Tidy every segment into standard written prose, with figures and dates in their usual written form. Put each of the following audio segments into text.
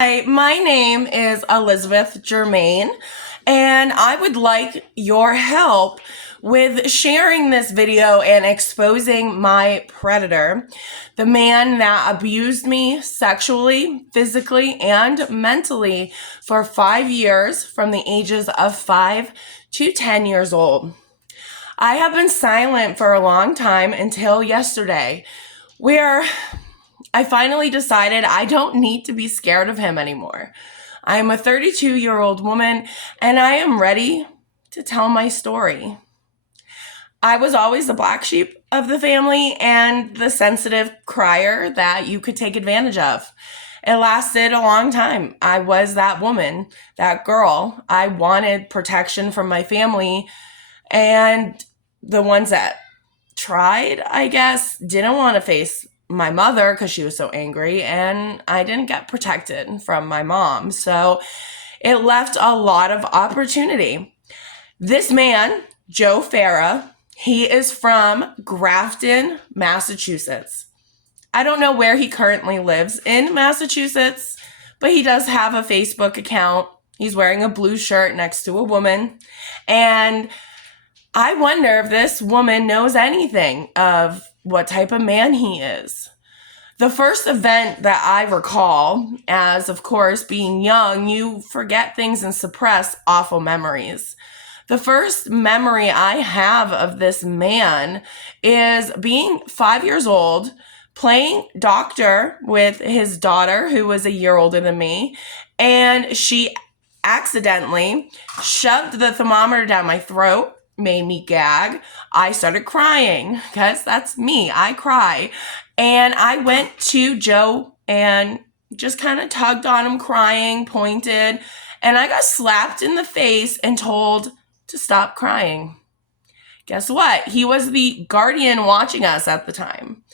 Hi, my name is Elizabeth Germain, and I would like your help with sharing this video and exposing my predator, the man that abused me sexually, physically, and mentally for 5 years from the ages of 5 to 10 years old. I have been silent for a long time until yesterday, where I finally decided I don't need to be scared of him anymore. I am a 32-year-old woman and I am ready to tell my story. I was always the black sheep of the family and the sensitive crier that you could take advantage of. It lasted a long time. I was that woman, that girl. I wanted protection from my family, and the ones that tried, I guess, didn't want to face my mother because she was so angry, and I didn't get protected from my mom. So it left a lot of opportunity. This man, Joe Farah, he is from Grafton, Massachusetts. I don't know where he currently lives in Massachusetts, but he does have a Facebook account. He's wearing a blue shirt next to a woman, and I wonder if this woman knows anything of what type of man he is. The first event that I recall, as of course being young, you forget things and suppress awful memories. The first memory I have of this man is being 5 years old, playing doctor with his daughter, who was a year older than me, and she accidentally shoved the thermometer down my throat, made me gag. I started crying because that's me. I cry. And I went to Joe and just kind of tugged on him, crying, pointed, and I got slapped in the face and told to stop crying. Guess what? He was the guardian watching us at the time.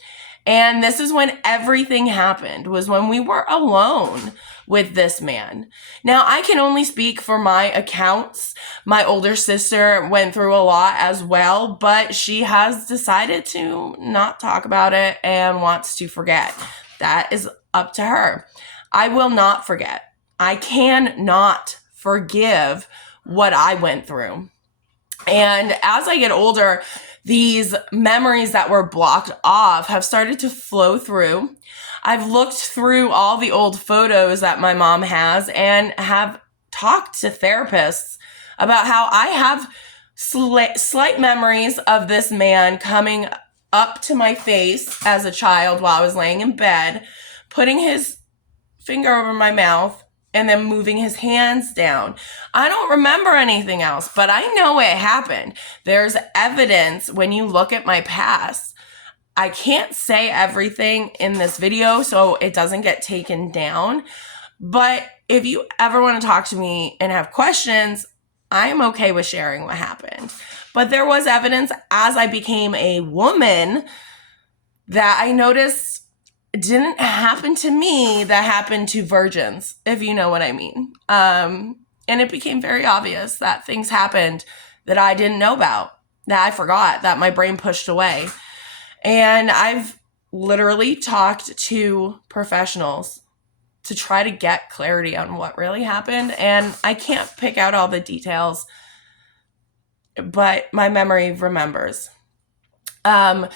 And this is when everything happened, was when we were alone with this man. Now, I can only speak for my accounts. My older sister went through a lot as well, but she has decided to not talk about it and wants to forget. That is up to her. I will not forget. I cannot forgive what I went through. And as I get older, these memories that were blocked off have started to flow through. I've looked through all the old photos that my mom has and have talked to therapists about how I have slight memories of this man coming up to my face as a child while I was laying in bed, putting his finger over my mouth, and then moving his hands down. I don't remember anything else, but I know it happened. There's evidence when you look at my past. I can't say everything in this video so it doesn't get taken down, but if you ever want to talk to me and have questions, I'm okay with sharing what happened. But there was evidence as I became a woman that I noticed didn't happen to me that happened to virgins, if you know what I mean. And it became very obvious that things happened that I didn't know about, that I forgot, that my brain pushed away. And I've literally talked to professionals to try to get clarity on what really happened. And I can't pick out all the details, but my memory remembers. The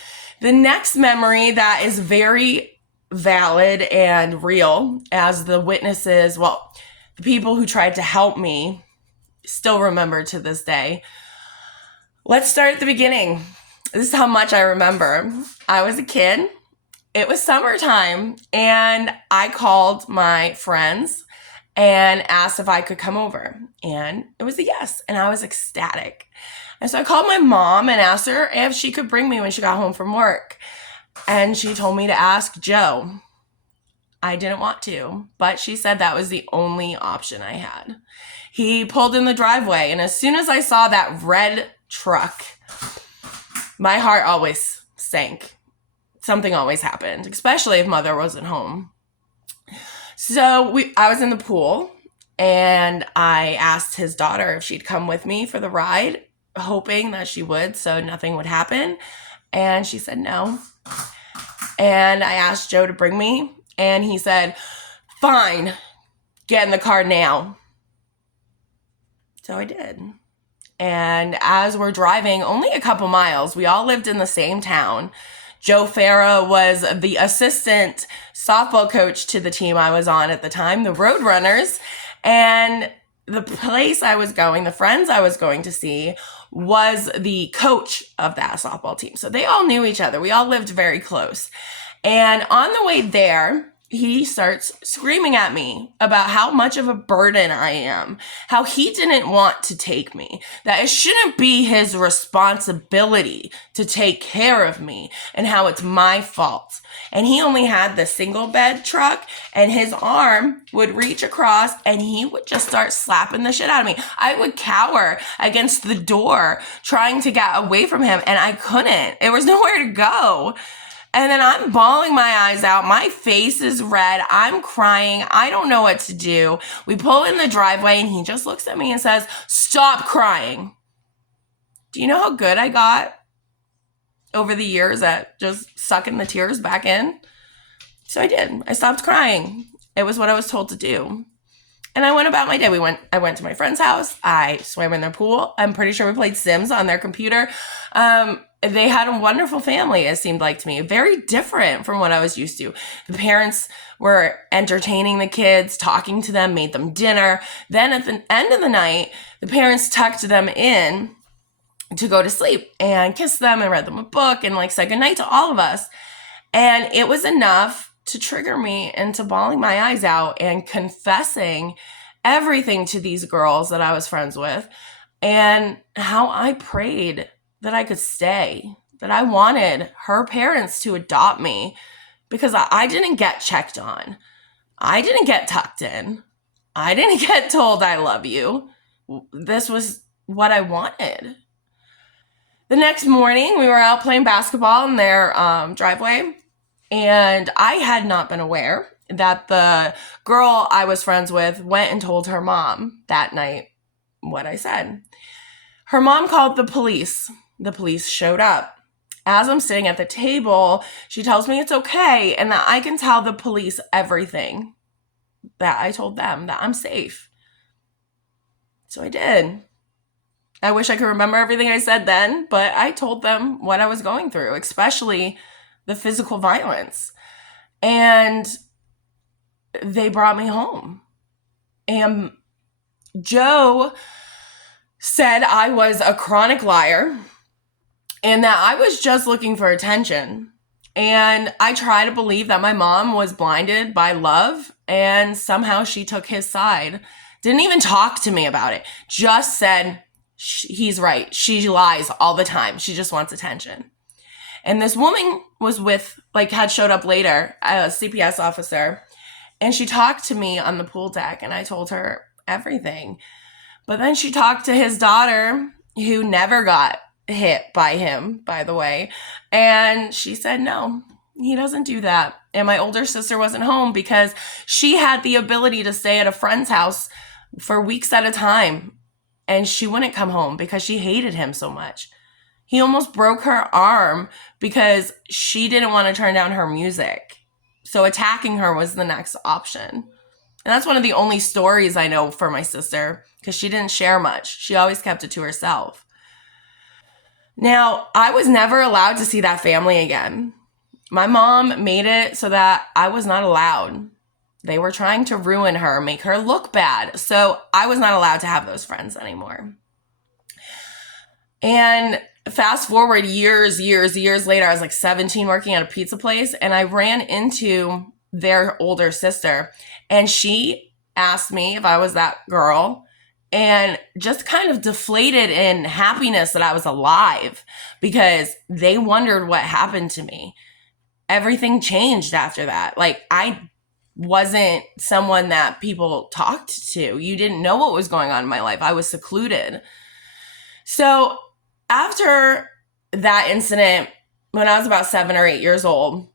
next memory that is very valid and real, as the witnesses, the people who tried to help me still remember to this day. Let's start at the beginning. This is how much I remember. I was a kid. It was summertime, and I called my friends and asked if I could come over, and it was a yes, and I was ecstatic. And so I called my mom and asked her if she could bring me when she got home from work. And she told me to ask Joe. I didn't want to, but she said that was the only option I had. He pulled in the driveway, and as soon as I saw that red truck, my heart always sank. Something always happened, especially if mother wasn't home. So I was in the pool, and I asked his daughter if she'd come with me for the ride, hoping that she would so nothing would happen. And she said no. And I asked Joe to bring me, and he said, fine, get in the car now. So I did. And as we're driving only a couple miles, we all lived in the same town. Joe Farah was the assistant softball coach to the team I was on at the time, the Roadrunners. And the place I was going, the friends I was going to see, was the coach of that softball team. So they all knew each other. We all lived very close. And on the way there, he starts screaming at me about how much of a burden I am, how he didn't want to take me, that it shouldn't be his responsibility to take care of me, and how it's my fault. And he only had the single bed truck, and his arm would reach across and he would just start slapping the shit out of me. I would cower against the door trying to get away from him, and I couldn't. There was nowhere to go. And then I'm bawling my eyes out. My face is red. I'm crying. I don't know what to do. We pull in the driveway and he just looks at me and says, "Stop crying." Do you know how good I got over the years at just sucking the tears back in? So I did. I stopped crying. It was what I was told to do. And I went about my day. I went to my friend's house. I swam in their pool. I'm pretty sure we played Sims on their computer. They had a wonderful family, it seemed like to me. Very different from what I was used to. The parents were entertaining the kids, talking to them, made them dinner. Then at the end of the night, the parents tucked them in to go to sleep and kissed them and read them a book and like said goodnight to all of us. And it was enough to trigger me into bawling my eyes out and confessing everything to these girls that I was friends with, and how I prayed that I could stay, that I wanted her parents to adopt me, because I didn't get checked on. I didn't get tucked in. I didn't get told I love you. This was what I wanted. The next morning, we were out playing basketball in their driveway, and I had not been aware that the girl I was friends with went and told her mom that night what I said. Her mom called the police. The police showed up. As I'm sitting at the table, she tells me it's okay and that I can tell the police everything that I told them, that I'm safe. So I did. I wish I could remember everything I said then, but I told them what I was going through, especially the physical violence. And they brought me home. And Joe said I was a chronic liar and that I was just looking for attention. And I try to believe that my mom was blinded by love and somehow she took his side. Didn't even talk to me about it. Just said, he's right. She lies all the time. She just wants attention. And this woman was had showed up later, a CPS officer, and she talked to me on the pool deck and I told her everything. But then she talked to his daughter, who never got hit by him, by the way. And she said, no, he doesn't do that. And my older sister wasn't home because she had the ability to stay at a friend's house for weeks at a time. And she wouldn't come home because she hated him so much. He almost broke her arm because she didn't want to turn down her music. So attacking her was the next option. And that's one of the only stories I know for my sister, because she didn't share much. She always kept it to herself. Now, I was never allowed to see that family again. My mom made it so that I was not allowed. They were trying to ruin her, make her look bad. So I was not allowed to have those friends anymore. And fast forward years later, I was like 17 working at a pizza place, and I ran into their older sister, and she asked me if I was that girl, and just kind of deflated in happiness that I was alive because they wondered what happened to me. Everything changed after that. Like, I wasn't someone that people talked to. You didn't know what was going on in my life. I was secluded. So after that incident, when I was about 7 or 8 years old,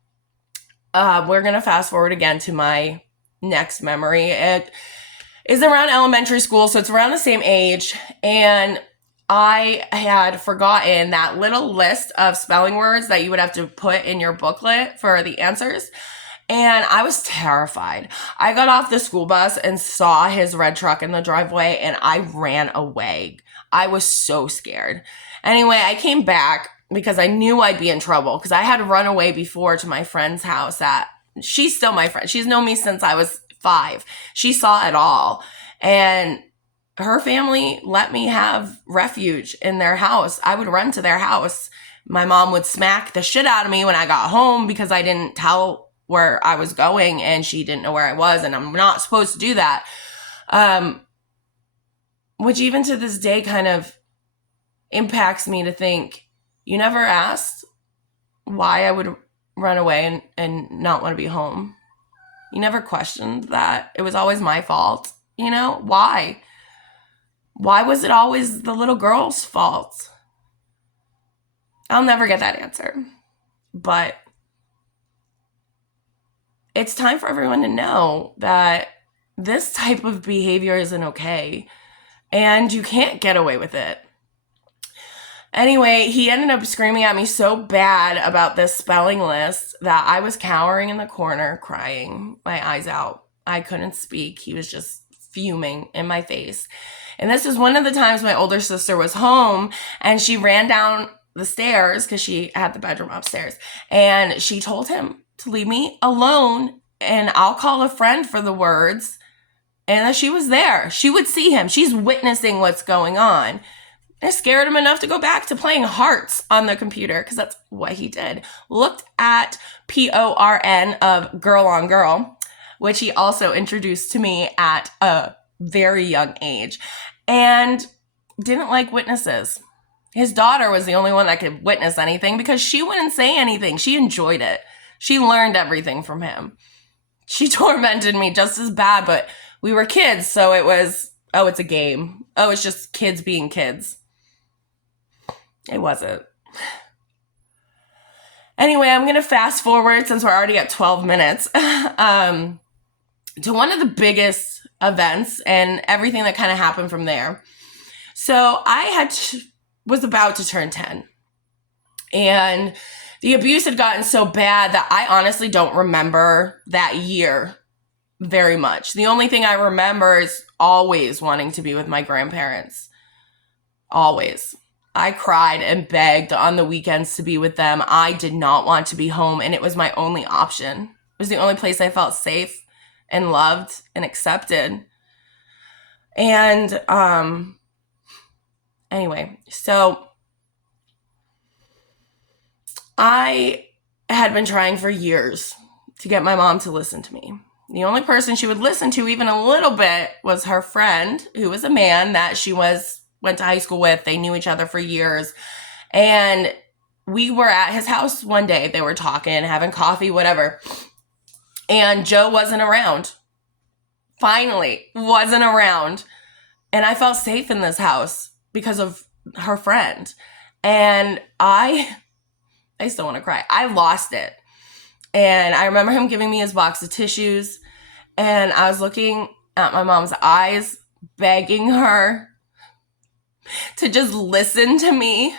we're going to fast forward again to my next memory. It is around elementary school, so it's around the same age. And I had forgotten that little list of spelling words that you would have to put in your booklet for the answers. And I was terrified. I got off the school bus and saw his red truck in the driveway, and I ran away. I was so scared. Anyway, I came back because I knew I'd be in trouble because I had run away before to my friend's house. She's still my friend. She's known me since I was 5. She saw it all. And her family let me have refuge in their house. I would run to their house. My mom would smack the shit out of me when I got home because I didn't tell where I was going, and she didn't know where I was, and I'm not supposed to do that. Which even to this day kind of impacts me to think, you never asked why I would run away and not want to be home. You never questioned that. It was always my fault. Why? Why was it always the little girl's fault? I'll never get that answer. But it's time for everyone to know that this type of behavior isn't okay, and you can't get away with it. Anyway, he ended up screaming at me so bad about this spelling list that I was cowering in the corner, crying my eyes out. I couldn't speak. He was just fuming in my face. And this is one of the times my older sister was home, and she ran down the stairs because she had the bedroom upstairs, and she told him to leave me alone and I'll call a friend for the words. And that she was there. She would see him. She's witnessing what's going on. I scared him enough to go back to playing hearts on the computer because that's what he did. Looked at PORN of Girl on Girl, which he also introduced to me at a very young age, and didn't like witnesses. His daughter was the only one that could witness anything because she wouldn't say anything. She enjoyed it. She learned everything from him. She tormented me just as bad, but we were kids, so it was, oh, it's a game. Oh, it's just kids being kids. It wasn't. Anyway, I'm going to fast forward since we're already at 12 minutes to one of the biggest events and everything that kind of happened from there. So I was about to turn 10, and the abuse had gotten so bad that I honestly don't remember that year very much. The only thing I remember is always wanting to be with my grandparents. Always. I cried and begged on the weekends to be with them. I did not want to be home, and it was my only option. It was the only place I felt safe and loved and accepted. And anyway, so I had been trying for years to get my mom to listen to me. The only person she would listen to even a little bit was her friend, who was a man that she went to high school with. They knew each other for years. And we were at his house one day. They were talking, having coffee, whatever. And Joe wasn't around. Finally, wasn't around. And I felt safe in this house because of her friend. And I still want to cry. I lost it. And I remember him giving me his box of tissues. And I was looking at my mom's eyes, begging her to just listen to me.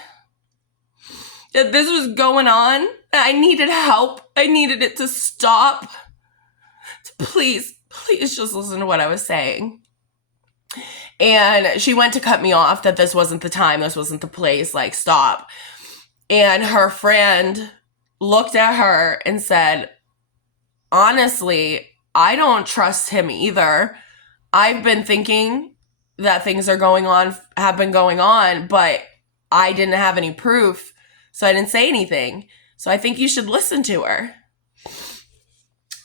That this was going on. I needed help. I needed it to stop. Please just listen to what I was saying. And she went to cut me off, that this wasn't the time, this wasn't the place, like, stop. And her friend looked at her and said, honestly, I don't trust him either. I've been thinking that things have been going on, but I didn't have any proof, so I didn't say anything. So I think you should listen to her.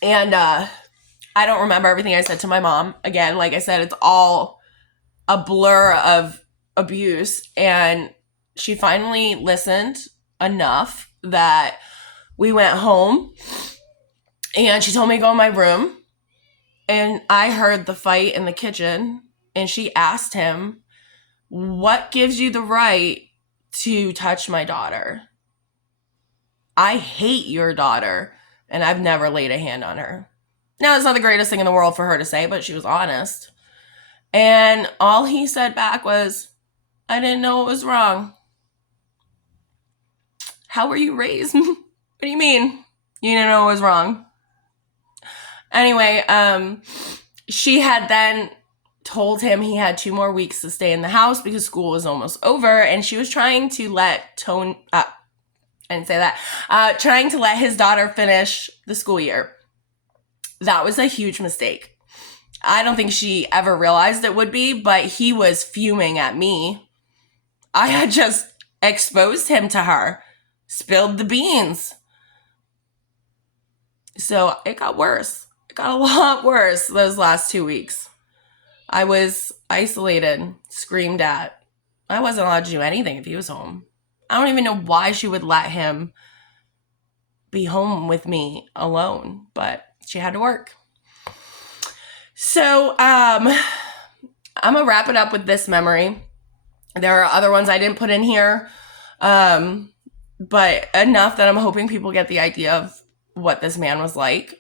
And I don't remember everything I said to my mom. Again, like I said, it's all a blur of abuse. And she finally listened enough that we went home, and she told me to go in my room. And I heard the fight in the kitchen, and she asked him, what gives you the right to touch my daughter? I hate your daughter, and I've never laid a hand on her. Now, it's not the greatest thing in the world for her to say, but she was honest. And all he said back was, I didn't know what was wrong. How were you raised? What do you mean? You didn't know what was wrong? Anyway, she had then told him he had 2 more weeks to stay in the house because school was almost over, and she was trying to let trying to let his daughter finish the school year. That was a huge mistake. I don't think she ever realized it would be, but he was fuming at me. I had just exposed him to her, spilled the beans. So it got worse. It got a lot worse those last 2 weeks. I was isolated, screamed at. I wasn't allowed to do anything if he was home. I don't even know why she would let him be home with me alone, but she had to work. So I'm going to wrap it up with this memory. There are other ones I didn't put in here, but enough that I'm hoping people get the idea of what this man was like.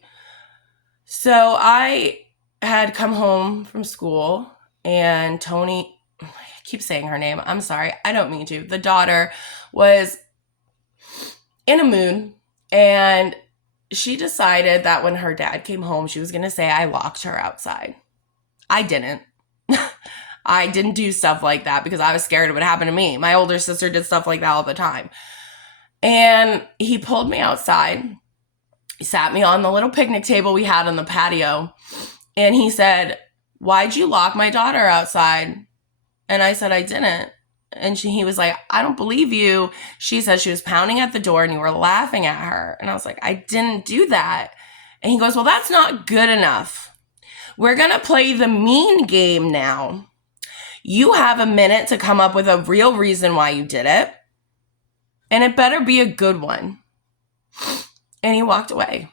So I had come home from school, and Tony, I keep saying her name, I'm sorry, I don't mean to. The daughter was in a mood, and she decided that when her dad came home, she was going to say I locked her outside. I didn't. I didn't do stuff like that because I was scared it would happen to me. My older sister did stuff like that all the time. And he pulled me outside. He sat me on the little picnic table we had on the patio. And he said, "Why'd you lock my daughter outside?" And I said, "I didn't." And he was like, "I don't believe you." She said she was pounding at the door and you were laughing at her. And I was like, "I didn't do that." And he goes, "Well, that's not good enough. We're going to play the mean game now. You have a minute to come up with a real reason why you did it. And it better be a good one." And he walked away.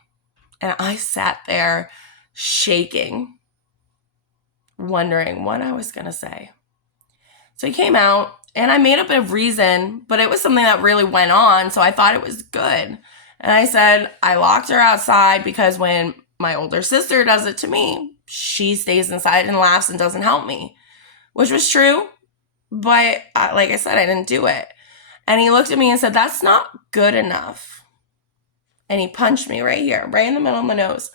And I sat there shaking, wondering what I was going to say. So he came out, and I made up a reason, but it was something that really went on, so I thought it was good. And I said, I locked her outside because when my older sister does it to me, she stays inside and laughs and doesn't help me, which was true. But like I said, I didn't do it. And he looked at me and said, "That's not good enough." And he punched me right here, right in the middle of my nose.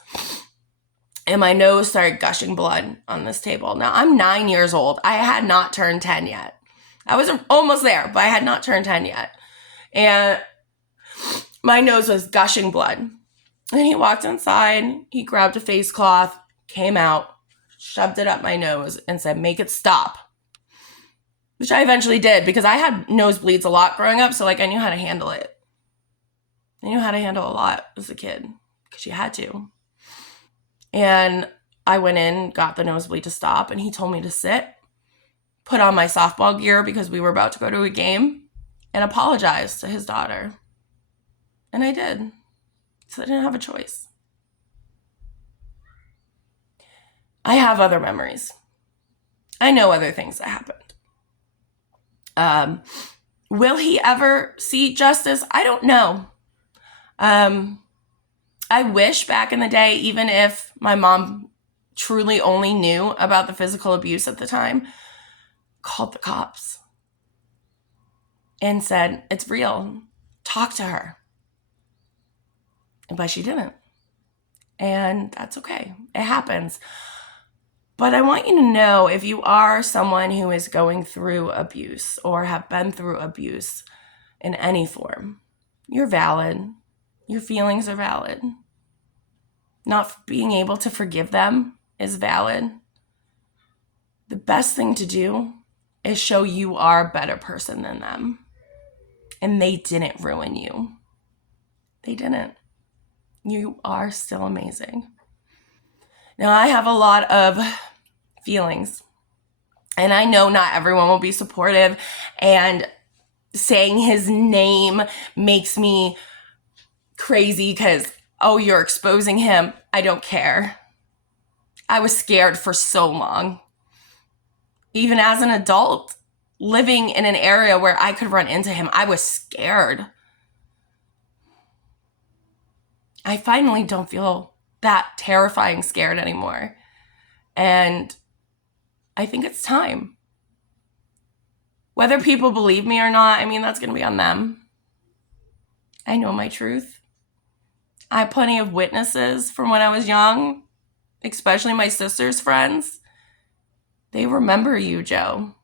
And my nose started gushing blood on this table. Now, I'm 9 years old. I had not turned 10 yet. I was almost there, but I had not turned 10 yet. And my nose was gushing blood. And he walked inside. He grabbed a face cloth, came out, shoved it up my nose, and said, "Make it stop." Which I eventually did because I had nosebleeds a lot growing up, so I knew how to handle it. I knew how to handle a lot as a kid because you had to. And I went in, got the nosebleed to stop, and he told me to sit, put on my softball gear because we were about to go to a game, and apologize to his daughter. And I did. So I didn't have a choice. I have other memories. I know other things that happened. Will he ever see justice? I don't know. I wish back in the day, even if my mom truly only knew about the physical abuse at the time, called the cops and said, "It's real. Talk to her." But she didn't. And that's okay. It happens. But I want you to know, if you are someone who is going through abuse or have been through abuse in any form, you're valid. Your feelings are valid. Not being able to forgive them is valid. The best thing to do is show you are a better person than them. And they didn't ruin you. They didn't. You are still amazing. Now, I have a lot of feelings, and I know not everyone will be supportive, and saying his name makes me crazy because, oh, you're exposing him. I don't care. I was scared for so long. Even as an adult, living in an area where I could run into him, I was scared. I finally don't feel that terrifying scared anymore. And I think it's time. Whether people believe me or not, that's going to be on them. I know my truth. I have plenty of witnesses from when I was young especially my sister's friends, they remember you, Joe.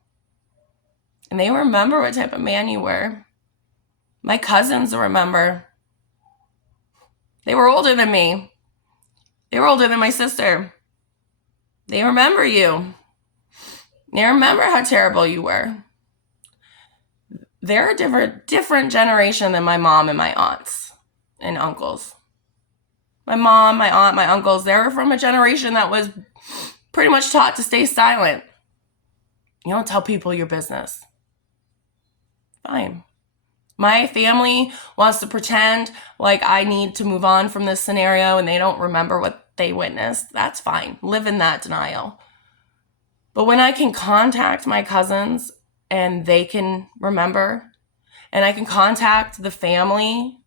And they remember what type of man you were. My cousins remember. They were older than me. They were older than my sister. They remember you. They remember how terrible you were. They're a different generation than my mom and my aunts and uncles. My mom, my aunt, my uncles, they were from a generation that was pretty much taught to stay silent. You don't tell people your business. Fine. My family wants to pretend like I need to move on from this scenario and they don't remember what they witnessed. That's fine. Live in that denial. But when I can contact my cousins and they can remember, and I can contact the family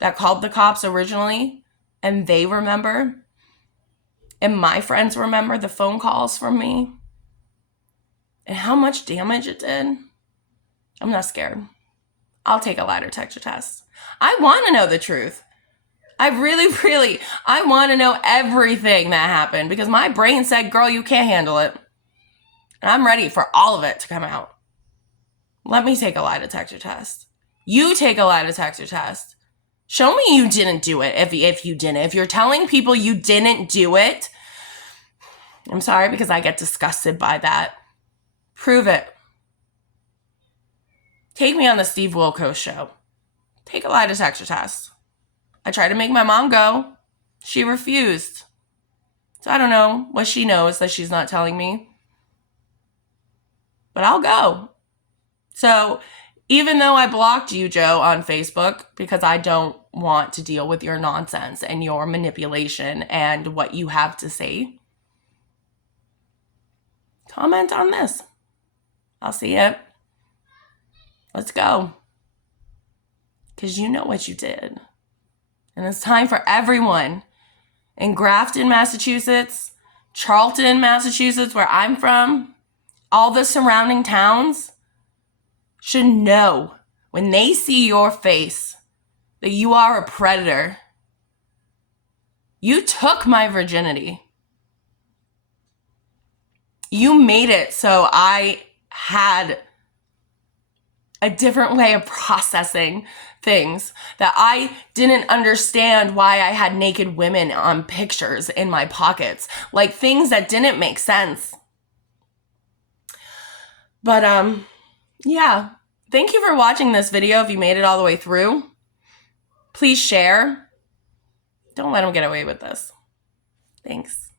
that called the cops originally and they remember, and my friends remember the phone calls from me and how much damage it did, I'm not scared. I'll take a lie detector test. I want to know the truth. I really, I want to know everything that happened because my brain said, girl, you can't handle it. And I'm ready for all of it to come out. Let me take a lie detector test. You take a lie detector test. Show me you didn't do it if you didn't. If you're telling people you didn't do it, I'm sorry because I get disgusted by that. Prove it. Take me on the Steve Wilkos show. Take a lie detector test. I tried to make my mom go. She refused. So I don't know what she knows that she's not telling me. But I'll go. So even though I blocked you, Joe, on Facebook because I don't want to deal with your nonsense and your manipulation and what you have to say, comment on this. I'll see it. Let's go. Because you know what you did. And it's time for everyone in Grafton, Massachusetts, Charlton, Massachusetts, where I'm from, all the surrounding towns should know when they see your face that you are a predator. You took my virginity. You made it so I had a different way of processing things, that I didn't understand why I had naked women on pictures in my pockets, like things that didn't make sense. But yeah, thank you for watching this video. If you made it all the way through, please share. Don't let them get away with this. Thanks.